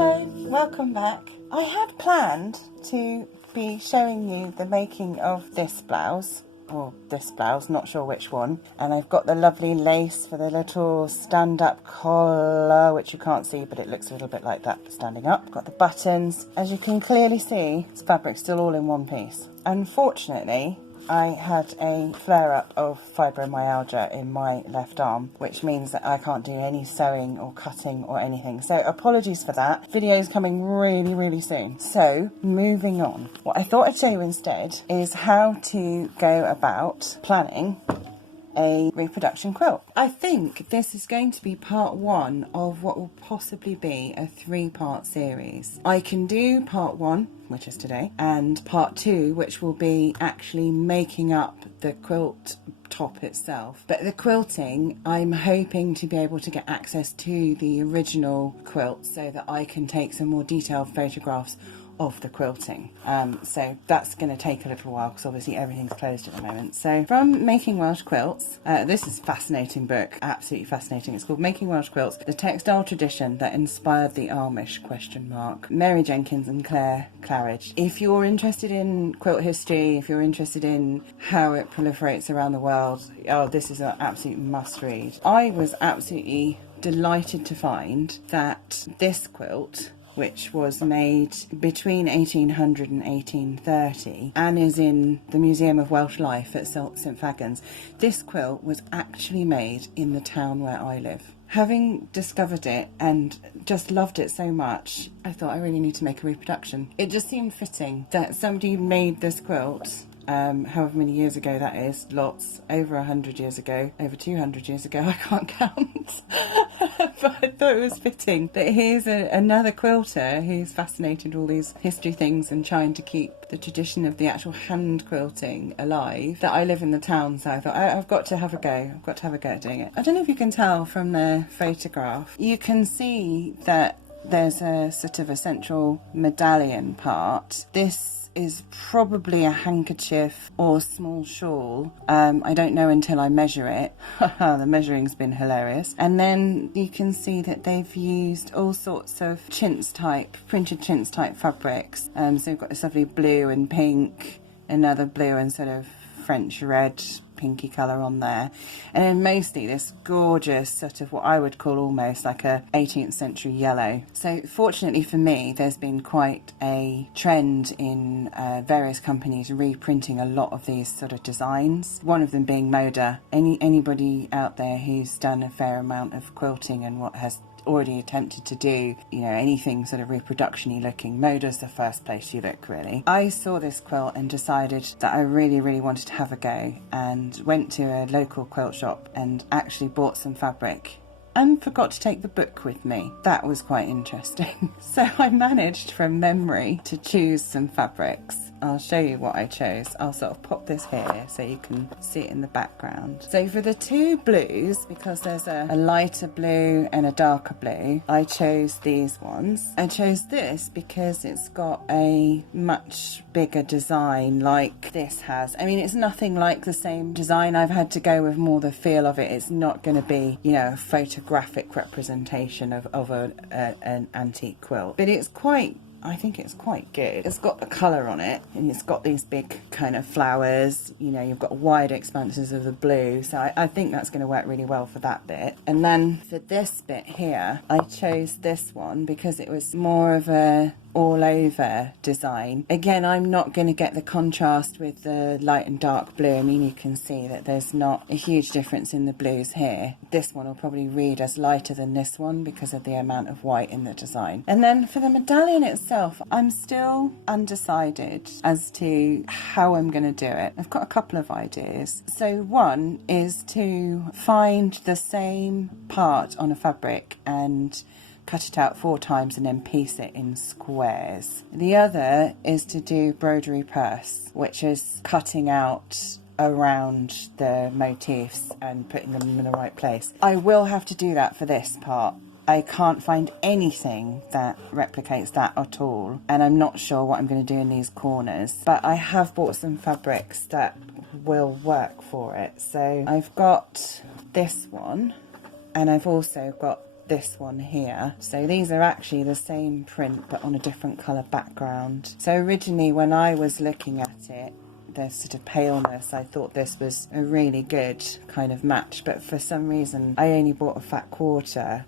Hello, welcome back. I had planned to be showing you the making of this blouse, or this blouse, not sure which one. And I've got the lovely lace for the little stand-up collar, which you can't see, but it looks a little bit like that standing up. Got the buttons. As you can clearly see, this fabric's still all in one piece. Unfortunately, I had a flare-up of fibromyalgia in my left arm, which means that I can't do any sewing or cutting or anything. So apologies for that. Video's coming really, really soon. So moving on. What I thought I'd show you instead is how to go about planning a reproduction quilt. I think this is going to be part one of what will possibly be a 3-part series. I can do part one, which is today, and part two, which will be actually making up the quilt top itself. But the quilting, I'm hoping to be able to get access to the original quilt so that I can take some more detailed photographs of the quilting. So that's going to take a little while because obviously everything's closed at the moment. So from Making Welsh Quilts, this is a fascinating book, absolutely fascinating. It's called Making Welsh Quilts, the textile tradition that inspired the Amish, ? Mary Jenkins and Claire Claridge. If you're interested in quilt history, if you're interested in how it proliferates around the world, oh, this is an absolute must read. I was absolutely delighted to find that this quilt, which was made between 1800 and 1830 and is in the Museum of Welsh Life at St Fagans. This quilt was actually made in the town where I live. Having discovered it and just loved it so much, I thought I really need to make a reproduction. It just seemed fitting that somebody made this quilt however many years ago that is, lots, over 100 years ago, over 200 years ago, I can't count. But I thought it was fitting that here's another quilter who's fascinated all these history things and trying to keep the tradition of the actual hand quilting alive, that I live in the town, so I thought I've got to have a go. I've got to have a go at doing it. I don't know if you can tell from the photograph, you can see that there's a sort of a central medallion part. This is probably a handkerchief or small shawl. I don't know until I measure it. The measuring's been hilarious. And then you can see that they've used all sorts of chintz type, printed chintz type fabrics. So we've got this lovely blue and pink, another blue and sort of French red, pinky colour on there, and then mostly this gorgeous sort of what I would call almost like a 18th century yellow. So fortunately for me, there's been quite a trend in various companies reprinting a lot of these sort of designs, one of them being Moda. Anybody out there who's done a fair amount of quilting and what has already attempted to do, you know, anything sort of reproduction-y looking, Moda's the first place you look, really. I saw this quilt and decided that I really, really wanted to have a go, and went to a local quilt shop and actually bought some fabric and forgot to take the book with me. That was quite interesting. So I managed from memory to choose some fabrics. I'll show you what I chose. I'll sort of pop this here so you can see it in the background. So for the two blues, because there's a lighter blue and a darker blue, I chose these ones. I chose this because it's got a much bigger design like this has. I mean, it's nothing like the same design. I've had to go with more the feel of it. It's not going to be, you know, a photographic representation of an antique quilt. But it's quite, I think it's quite good. It's got the colour on it, and it's got these big kind of flowers, you know, you've got wide expanses of the blue, so I think that's going to work really well for that bit. And then for this bit here, I chose this one because it was more of a all over design. Again, I'm not going to get the contrast with the light and dark blue. I mean, you can see that there's not a huge difference in the blues here. This one will probably read as lighter than this one because of the amount of white in the design. And then for the medallion itself, I'm still undecided as to how I'm going to do it. I've got a couple of ideas. So one is to find the same part on a fabric and cut it out 4 times and then piece it in squares. The other is to do broderie purse, which is cutting out around the motifs and putting them in the right place. I will have to do that for this part. I can't find anything that replicates that at all, and I'm not sure what I'm going to do in these corners, but I have bought some fabrics that will work for it. So I've got this one, and I've also got this one here. So these are actually the same print but on a different colour background. So originally when I was looking at it, the sort of paleness, I thought this was a really good kind of match, but for some reason I only bought a fat quarter.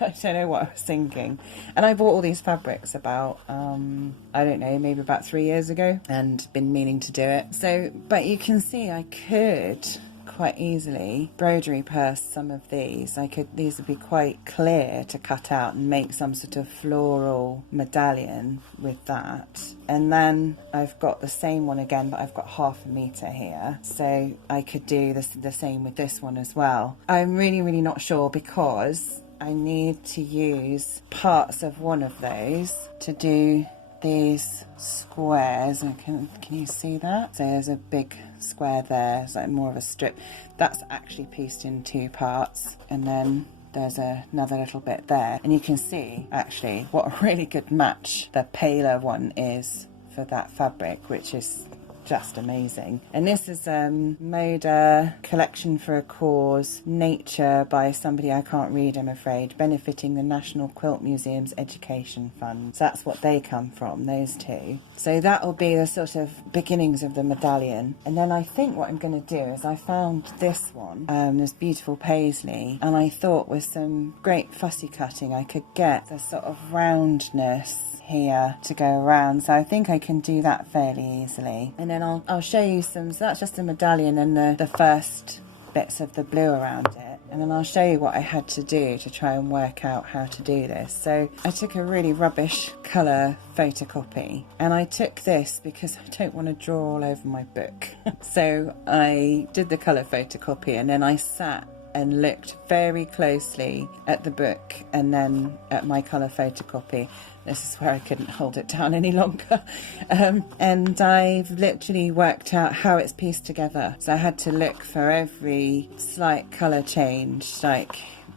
I don't know what I was thinking. And I bought all these fabrics about I don't know, maybe about 3 years ago, and been meaning to do it. So but you can see I could quite easily broderie purse some of these. These would be quite clear to cut out and make some sort of floral medallion with that. And then I've got the same one again, but I've got 1/2 meter here, so I could do the same with this one as well. I'm really not sure because I need to use parts of one of those to do these squares. And can you see that? So there's a big square there. It's like more of a strip. That's actually pieced in 2 parts, and then there's another little bit there, and you can see actually what a really good match the paler one is for that fabric, which is just amazing. And this is Moda Collection for a Cause, Nature, by somebody I can't read, I'm afraid, benefiting the National Quilt Museum's Education Fund. So that's what they come from, those two. So that will be the sort of beginnings of the medallion. And then I think what I'm going to do is I found this one, this beautiful paisley, and I thought with some great fussy cutting I could get the sort of roundness here to go around, so I think I can do that fairly easily. And then I'll show you some, so that's just a medallion and the first bits of the blue around it, and then I'll show you what I had to do to try and work out how to do this. So I took a really rubbish colour photocopy, and I took this because I don't want to draw all over my book. So I did the colour photocopy, and then I sat and looked very closely at the book and then at my colour photocopy. This is where I couldn't hold it down any longer. And I've literally worked out how it's pieced together. So I had to look for every slight colour change, like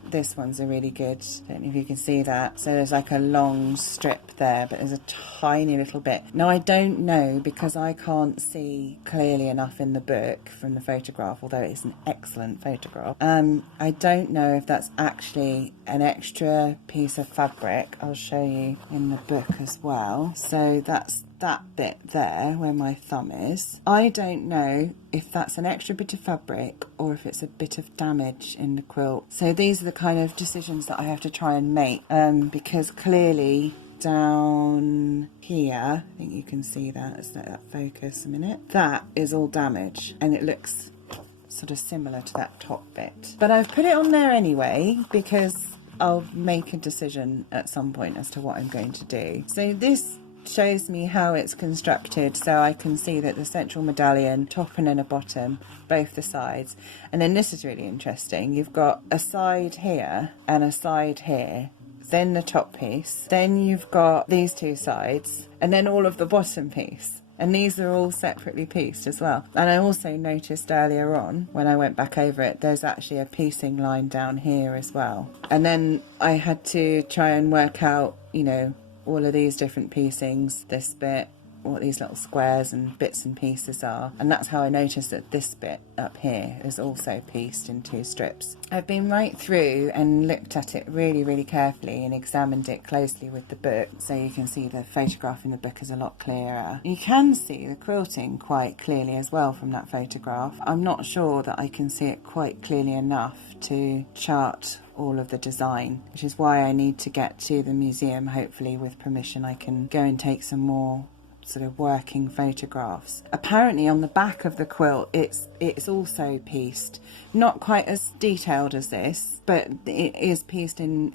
this one's a really good, I don't know if you can see that. So there's like a long strip there, but there's a tiny little bit. Now I don't know, because I can't see clearly enough in the book from the photograph, although it's an excellent photograph. I don't know if that's actually an extra piece of fabric. I'll show you in the book as well. So that's that bit there where my thumb is. I don't know if that's an extra bit of fabric or if it's a bit of damage in the quilt. So these are the kind of decisions that I have to try and make, because clearly down here, I think you can see that, let's let that focus a minute, that is all damage, and it looks sort of similar to that top bit. But I've put it on there anyway because I'll make a decision at some point as to what I'm going to do. So this shows me how it's constructed, so I can see that the central medallion, top and then a bottom, both the sides. And then this is really interesting. You've got a side here and a side here, then the top piece, then you've got these 2 sides, and then all of the bottom piece. And these are all separately pieced as well. And I also noticed earlier on, when I went back over it, there's actually a piecing line down here as well. And then I had to try and work out, you know, all of these different piecings, this bit, what these little squares and bits and pieces are. And that's how I noticed that this bit up here is also pieced in 2 strips. I've been right through and looked at it really carefully and examined it closely with the book, so you can see the photograph in the book is a lot clearer. You can see the quilting quite clearly as well from that photograph. I'm not sure that I can see it quite clearly enough to chart all of the design, which is why I need to get to the museum. Hopefully with permission I can go and take some more sort of working photographs. Apparently on the back of the quilt it's also pieced, not quite as detailed as this, but it is pieced in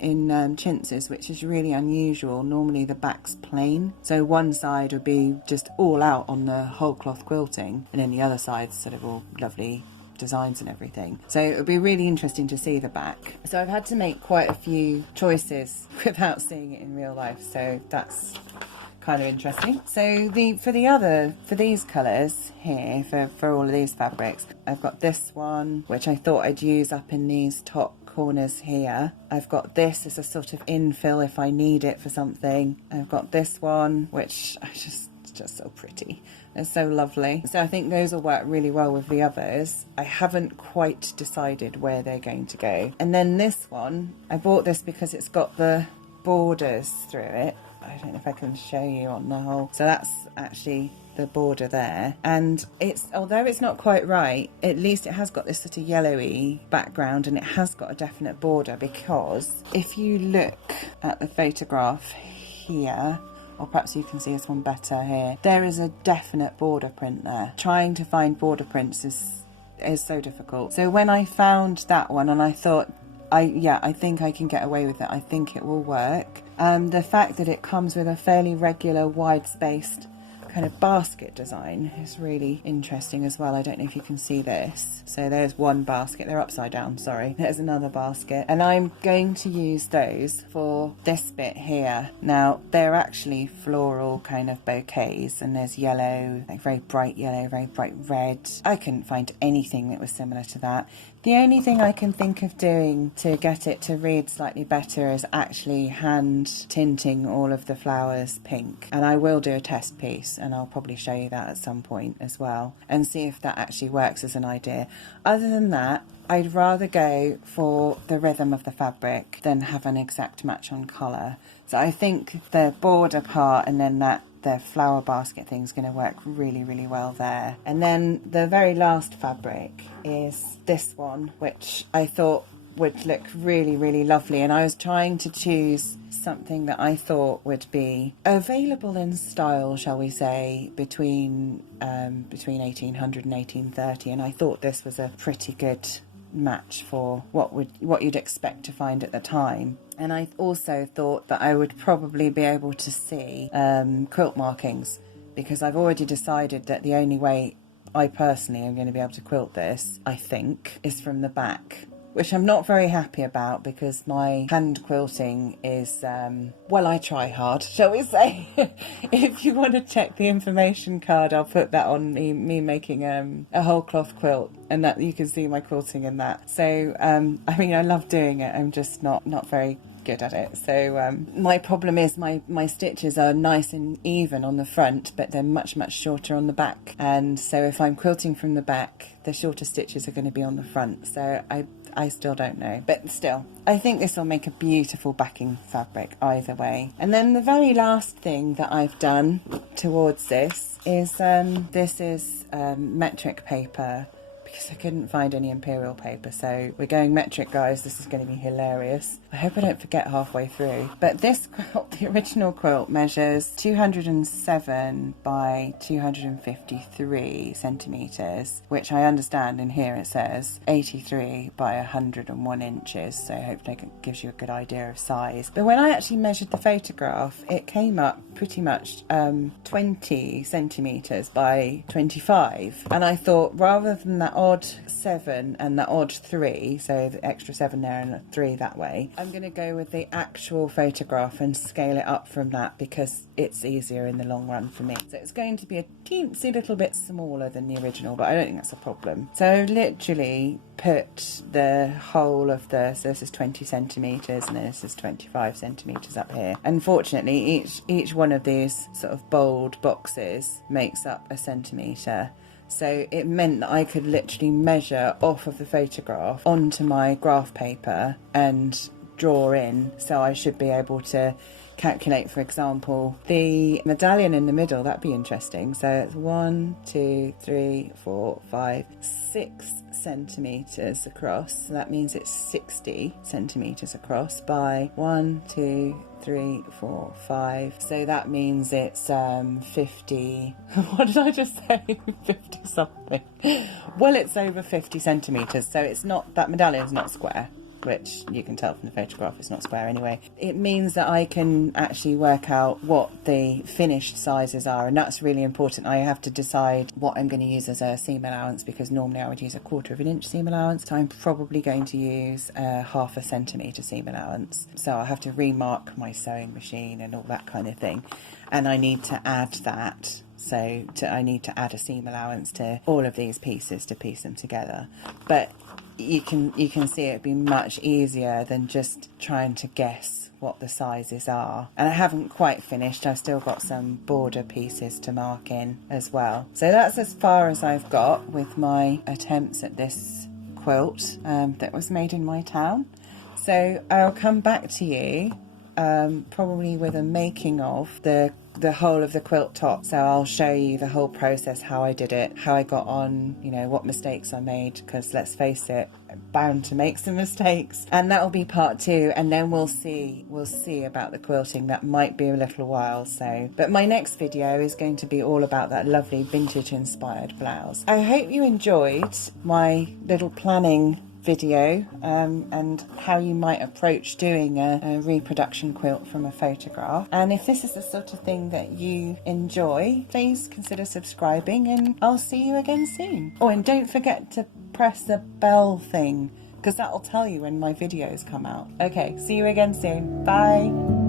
chintzes, which is really unusual. Normally the back's plain, so one side would be just all out on the whole cloth quilting, and then the other side's sort of all lovely designs and everything. So it would be really interesting to see the back. So I've had to make quite a few choices without seeing it in real life, so that's kind of interesting. So for these colours here, for all of these fabrics, I've got this one, which I thought I'd use up in these top corners here. I've got this as a sort of infill if I need it for something. I've got this one, which I just just so pretty. They're so lovely. So I think those will work really well with the others. I haven't quite decided where they're going to go. And then this one, I bought this because it's got the borders through it. I don't know if I can show you on the whole. So that's actually the border there, and it's, although it's not quite right, at least it has got this sort of yellowy background, and it has got a definite border, because if you look at the photograph here, or perhaps you can see this one better here, there is a definite border print there. Trying to find border prints is so difficult. So when I found that one, and I thought, I think I can get away with it, I think it will work. The fact that it comes with a fairly regular wide-spaced kind of basket design is really interesting as well. I don't know if you can see this. So there's one basket, they're upside down, sorry. There's another basket, and I'm going to use those for this bit here. Now they're actually floral kind of bouquets, and there's yellow, like very bright yellow, very bright red. I couldn't find anything that was similar to that. The only thing I can think of doing to get it to read slightly better is actually hand tinting all of the flowers pink. And I will do a test piece, and I'll probably show you that at some point as well, and see if that actually works as an idea. Other than that, I'd rather go for the rhythm of the fabric than have an exact match on colour. So I think the border part and then the flower basket thing is going to work really, really well there. And then the very last fabric is this one, which I thought would look really, really lovely. And I was trying to choose something that I thought would be available in style, shall we say, between 1800 and 1830. And I thought this was a pretty good match for what you'd expect to find at the time. And I also thought that I would probably be able to see quilt markings, because I've already decided that the only way I personally am going to be able to quilt this, I think, is from the back, which I'm not very happy about, because my hand quilting is, well, I try hard, shall we say. If you want to check the information card, I'll put that on me making a whole cloth quilt, and that you can see my quilting in that. So, I mean, I love doing it, I'm just not very good at it. So my problem is my stitches are nice and even on the front, but they're much shorter on the back, and so if I'm quilting from the back, the shorter stitches are going to be on the front. So I still don't know, but still, I think this will make a beautiful backing fabric either way. And then the very last thing that I've done towards this is metric paper, because I couldn't find any imperial paper, so we're going metric, guys. This is going to be hilarious. I hope I don't forget halfway through. But this quilt, the original quilt, measures 207 by 253 centimetres, which I understand in here it says 83 by 101 inches, so hopefully it gives you a good idea of size. But when I actually measured the photograph, it came up pretty much 20 centimetres by 25, and I thought, rather than that odd 7 and that odd 3, so the extra 7 there and a 3 that way, I'm going to go with the actual photograph and scale it up from that, because it's easier in the long run for me. So it's going to be a teensy little bit smaller than the original, but I don't think that's a problem. So I've literally put the whole of so this is 20 centimetres and this is 25 centimetres up here. Unfortunately, each one of these sort of bold boxes makes up a centimetre. So it meant that I could literally measure off of the photograph onto my graph paper and draw in. So I should be able to calculate, for example, the medallion in the middle. That'd be interesting. So it's 1, 2, 3, 4, 5, 6 centimetres across. So that means it's 60 centimetres across by 1, 2, 3, 4, 5. So that means it's 50. What did I just say? 50 something. Well, it's over 50 centimetres. So it's not, that medallion's not square, which you can tell from the photograph it's not square anyway. It means that I can actually work out what the finished sizes are, and that's really important. I have to decide what I'm going to use as a seam allowance, because normally I would use a 1/4 of an inch seam allowance, so I'm probably going to use a 1/2 centimetre seam allowance. So I have to remark my sewing machine and all that kind of thing, and I need to add that. So I need to add a seam allowance to all of these pieces to piece them together. But you can see it'd be much easier than just trying to guess what the sizes are. And I haven't quite finished. I've still got some border pieces to mark in as well. So that's as far as I've got with my attempts at this quilt that was made in my town. So I'll come back to you probably with a making of the whole of the quilt top. So I'll show you the whole process, how I did it, how I got on, you know, what mistakes I made, because let's face it, I'm bound to make some mistakes. And that'll be part 2, and then we'll see about the quilting. That might be a little while. So, but my next video is going to be all about that lovely vintage inspired blouse. I hope you enjoyed my little planning video and how you might approach doing a reproduction quilt from a photograph. And if this is the sort of thing that you enjoy, please consider subscribing, and I'll see you again soon. Oh, and don't forget to press the bell thing, because that'll tell you when my videos come out. Okay, see you again soon. Bye.